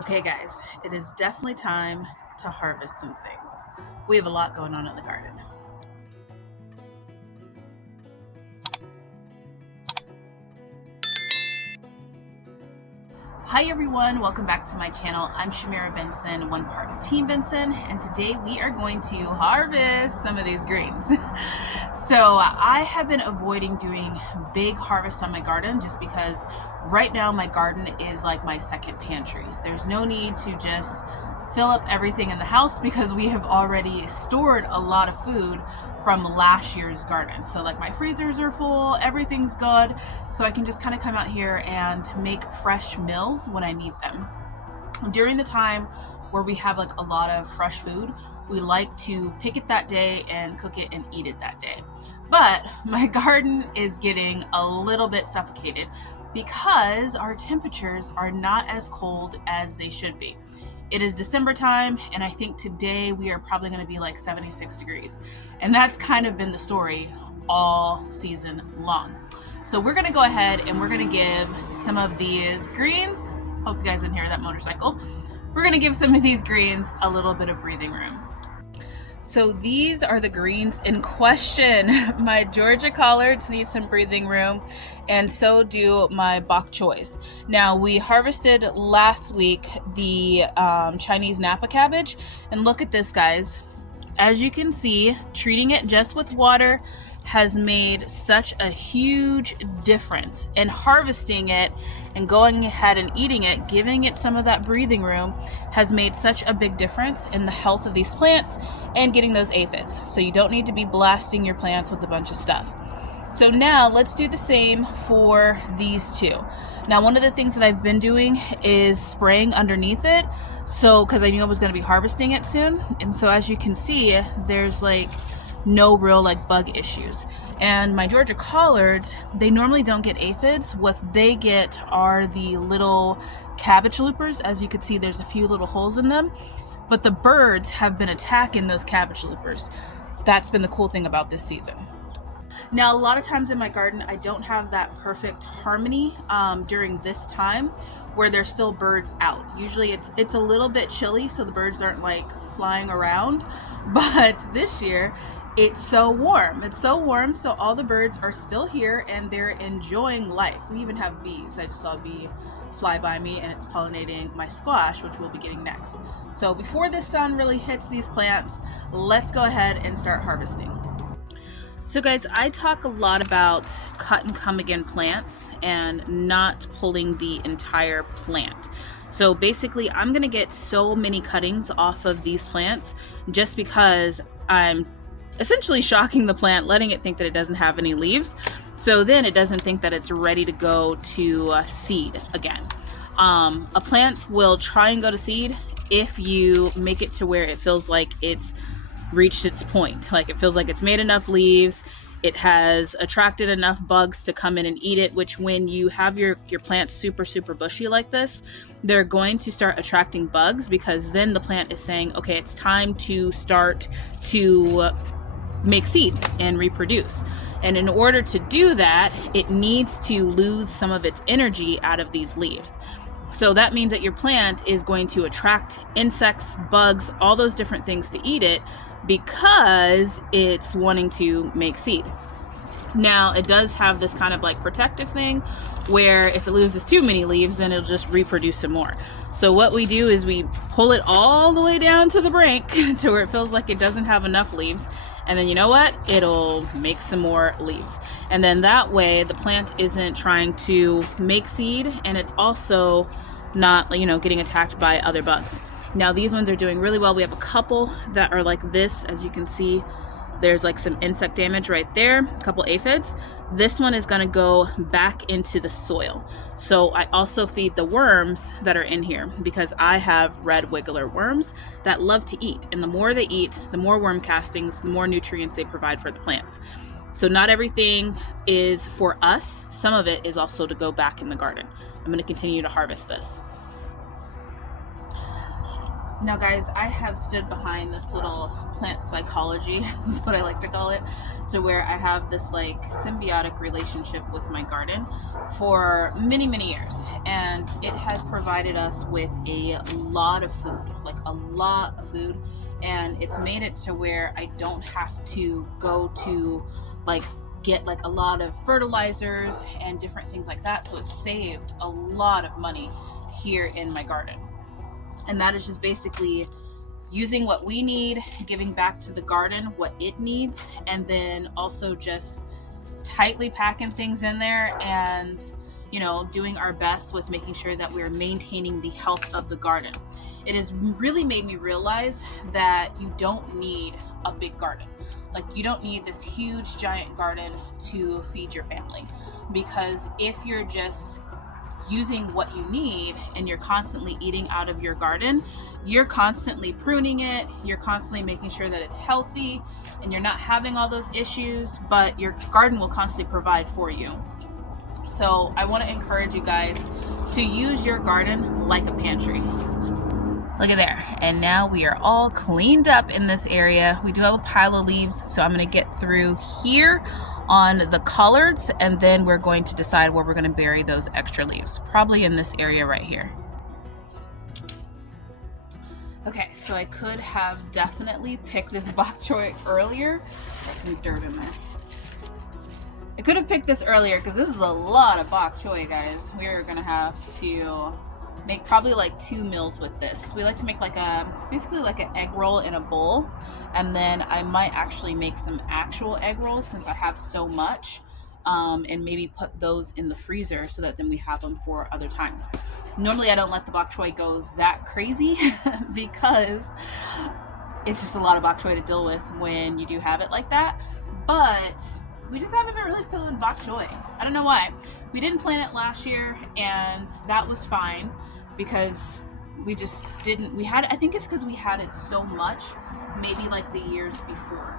Okay guys, it is definitely time to harvest some things. We have a lot going on in the garden. Hi everyone, welcome back to my channel. I'm Shamira Benson, one part of Team Benson, and today we are going to harvest some of these greens. So I have been avoiding doing big harvests on my garden just because right now my garden is like my second pantry. There's no need to just fill up everything in the house because we have already stored a lot of food from last year's garden. So like my freezers are full, everything's good. So I can just kind of come out here and make fresh meals when I need them. During the time where we have like a lot of fresh food, we like to pick it that day and cook it and eat it that day. But my garden is getting a little bit suffocated because our temperatures are not as cold as they should be. It is December time, and I think today we are probably going to be like 76 degrees. And that's kind of been the story all season long. So we're going to go ahead and we're going to give some of these greens, hope you guys didn't hear that motorcycle, we're going to give some of these greens a little bit of breathing room. So these are the greens in question. My Georgia collards need some breathing room, and so do my bok choys. Now, we harvested last week the Chinese Napa cabbage, and look at this, guys. As you can see, treating it just with water has made such a huge difference, and harvesting it and going ahead and eating it, giving it some of that breathing room, has made such a big difference in the health of these plants and getting those aphids. So you don't need to be blasting your plants with a bunch of stuff. So now let's do the same for these two. Now, one of the things that I've been doing is spraying underneath it, so because I knew I was going to be harvesting it soon. And so as you can see, there's like no real like bug issues. And my Georgia collards, they normally don't get aphids. What they get are the little cabbage loopers. As you can see, there's a few little holes in them, but the birds have been attacking those cabbage loopers. That's been the cool thing about this season. Now, a lot of times in my garden, I don't have that perfect harmony during this time where there's still birds out. Usually it's a little bit chilly, so the birds aren't like flying around, but this year, it's so warm. It's so warm, so all the birds are still here and they're enjoying life. We even have bees. I just saw a bee fly by me and it's pollinating my squash, which we'll be getting next. So before the sun really hits these plants, let's go ahead and start harvesting. So guys, I talk a lot about cut and come again plants and not pulling the entire plant. So basically, I'm gonna get so many cuttings off of these plants just because I'm essentially shocking the plant, letting it think that it doesn't have any leaves, so then it doesn't think that it's ready to go to seed again. A plant will try and go to seed if you make it to where it feels like it's reached its point, like it feels like it's made enough leaves, it has attracted enough bugs to come in and eat it, which when you have your plants super bushy like this, they're going to start attracting bugs, because then the plant is saying, okay, it's time to start to make seed and reproduce. And in order to do that, it needs to lose some of its energy out of these leaves. So that means that your plant is going to attract insects, bugs, all those different things to eat it because it's wanting to make seed. Now, it does have this kind of like protective thing where if it loses too many leaves, then it'll just reproduce some more. So what we do is we pull it all the way down to the brink to where it feels like it doesn't have enough leaves. And then you know what? It'll make some more leaves. And then that way the plant isn't trying to make seed, and it's also not, getting attacked by other bugs. Now these ones are doing really well. We have a couple that are like this. As you can see, there's like some insect damage right there, a couple aphids. This one is gonna go back into the soil. So I also feed the worms that are in here because I have red wiggler worms that love to eat. And the more they eat, the more worm castings, the more nutrients they provide for the plants. So not everything is for us. Some of it is also to go back in the garden. I'm gonna continue to harvest this. Now guys, I have stood behind this little plant psychology, is what I like to call it, to where I have this like symbiotic relationship with my garden for many, many years. And it has provided us with a lot of food, like a lot of food. And it's made it to where I don't have to go to like get like a lot of fertilizers and different things like that. So it's saved a lot of money here in my garden. And that is just basically using what we need, giving back to the garden what it needs, and then also just tightly packing things in there and, you know, doing our best with making sure that we're maintaining the health of the garden. It has really made me realize that you don't need a big garden. Like, you don't need this huge giant garden to feed your family, because if you're just using what you need and you're constantly eating out of your garden, you're constantly pruning it, you're constantly making sure that it's healthy, and you're not having all those issues, but your garden will constantly provide for you. So I want to encourage you guys to use your garden like a pantry. Look at there. And now we are all cleaned up in this area. We do have a pile of leaves, so I'm going to get through here on the collards, and then we're going to decide where we're going to bury those extra leaves, probably in this area right here. Okay, so I could have definitely picked this bok choy earlier. Got some dirt in there. I could have picked this earlier because this is a lot of bok choy, guys. We are going to have to make probably like 2 meals with this. We like to make like basically like an egg roll in a bowl, and then I might actually make some actual egg rolls since I have so much, and maybe put those in the freezer so that then we have them for other times. Normally I don't let the bok choy go that crazy because it's just a lot of bok choy to deal with when you do have it like that, but we just haven't been really feeling bok choy. I don't know why. We didn't plant it last year, and that was fine because we just didn't. I think it's because we had it so much, maybe like the years before.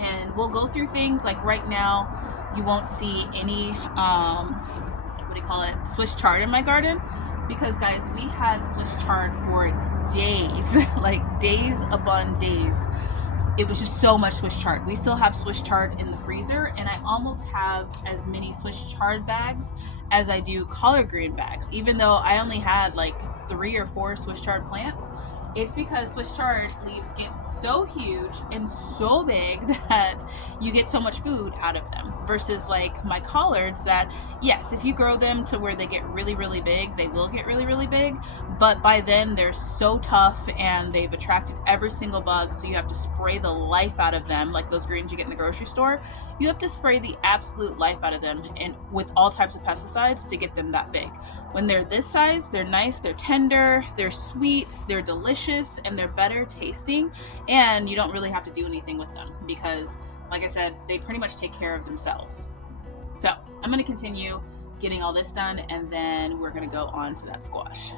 And we'll go through things like right now, you won't see any, what do you call it, Swiss chard in my garden, because guys, we had Swiss chard for days, like days upon days. It was just so much Swiss chard. We still have Swiss chard in the freezer, and I almost have as many Swiss chard bags as I do collard green bags, even though I only had like 3 or 4 Swiss chard plants. It's because Swiss chard leaves get so huge and so big that you get so much food out of them, versus like my collards that, yes, if you grow them to where they get really, really big, they will get really, really big, but by then they're so tough and they've attracted every single bug, so you have to spray the life out of them, like those greens you get in the grocery store. You have to spray the absolute life out of them, and with all types of pesticides to get them that big. When they're this size, they're nice, they're tender, they're sweet, they're delicious, and they're better tasting, and you don't really have to do anything with them because, like I said, they pretty much take care of themselves. So I'm going to continue getting all this done, and then we're going to go on to that squash.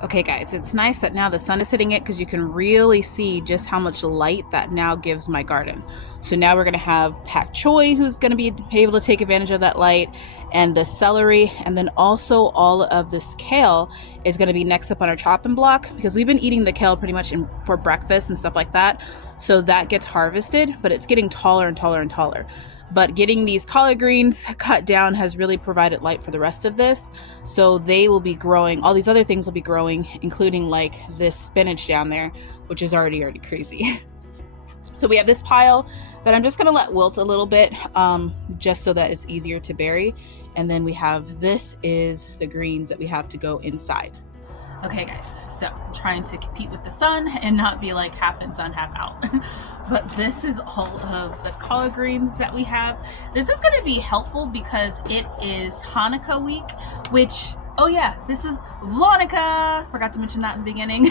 Okay guys, it's nice that now the sun is hitting it because you can really see just how much light that now gives my garden. So now we're going to have pak choi, who's going to be able to take advantage of that light, and the celery, and then also all of this kale is going to be next up on our chopping block, because we've been eating the kale pretty much for breakfast and stuff like that. So that gets harvested, but it's getting taller and taller and taller. But getting these collard greens cut down has really provided light for the rest of this. So they will be growing, all these other things will be growing, including like this spinach down there, which is already crazy. So we have this pile that I'm just gonna let wilt a little bit, just so that it's easier to bury. And then we have, this is the greens that we have to go inside. Okay guys, so I'm trying to compete with the sun and not be like half in sun, half out. But this is all of the collard greens that we have. This is gonna be helpful because it is Hanukkah week, which, oh yeah, this is VlogNukkah. Forgot to mention that in the beginning.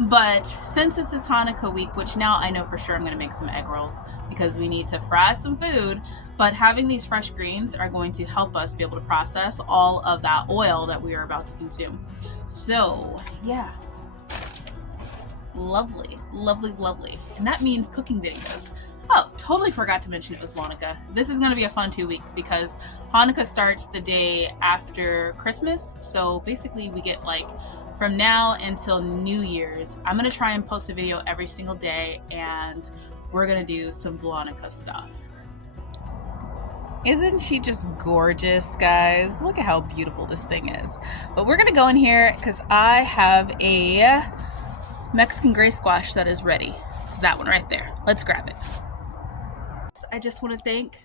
But since this is Hanukkah week, which now I know for sure I'm gonna make some egg rolls because we need to fry some food, but having these fresh greens are going to help us be able to process all of that oil that we are about to consume. So yeah, lovely, lovely, lovely. And that means cooking videos. Oh, totally forgot to mention it was Hanukkah. This is going to be a fun 2 weeks because Hanukkah starts the day after Christmas. So basically we get like from now until New Year's, I'm gonna try and post a video every single day, and we're gonna do some VlogNukkah stuff. Isn't she just gorgeous, guys? Look at how beautiful this thing is. But we're gonna go in here because I have a Mexican gray squash that is ready. It's that one right there. Let's grab it. I just want to thank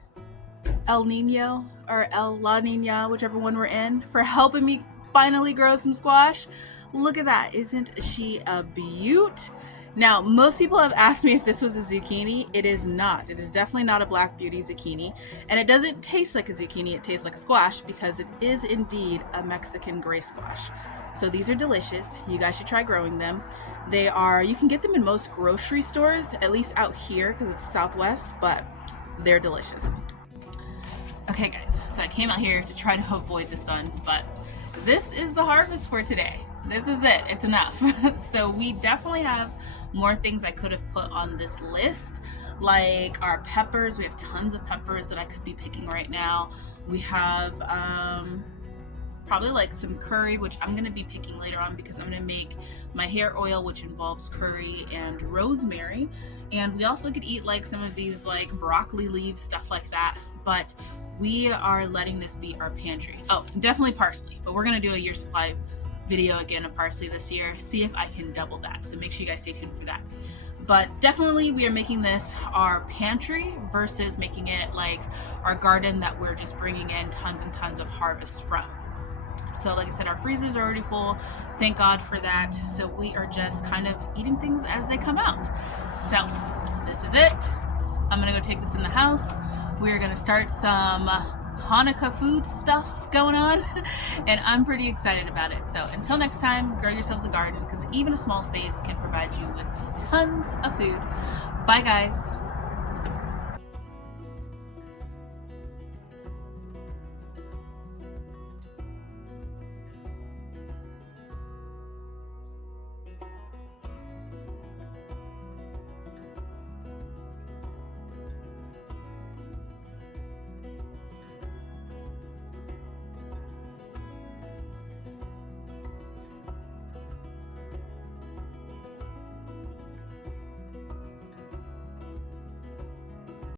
El Nino or El La Nina, whichever one we're in, for helping me finally grow some squash. Look at that. Isn't she a beaut? Now, most people have asked me if this was a zucchini. It is not. It is definitely not a Black Beauty zucchini. And it doesn't taste like a zucchini. It tastes like a squash because it is indeed a Mexican gray squash. So these are delicious. You guys should try growing them. They are, you can get them in most grocery stores, at least out here because it's Southwest, but they're delicious. Okay guys, so I came out here to try to avoid the sun, but this is the harvest for today. This is it, it's enough. So we definitely have more things I could have put on this list, like our peppers. We have tons of peppers that I could be picking right now. We have probably like some curry, which I'm gonna be picking later on because I'm gonna make my hair oil, which involves curry and rosemary. And we also could eat like some of these like broccoli leaves, stuff like that. But we are letting this be our pantry. Oh, definitely parsley, but we're gonna do a year supply video again of parsley this year, see if I can double that. So make sure you guys stay tuned for that. But definitely we are making this our pantry versus making it like our garden that we're just bringing in tons and tons of harvest from. So like I said, our freezers are already full. Thank God for that. So we are just kind of eating things as they come out. So this is it. I'm gonna go take this in the house. We're gonna start some Hanukkah food stuffs going on, and I'm pretty excited about it. So until next time, grow yourselves a garden because even a small space can provide you with tons of food. Bye guys.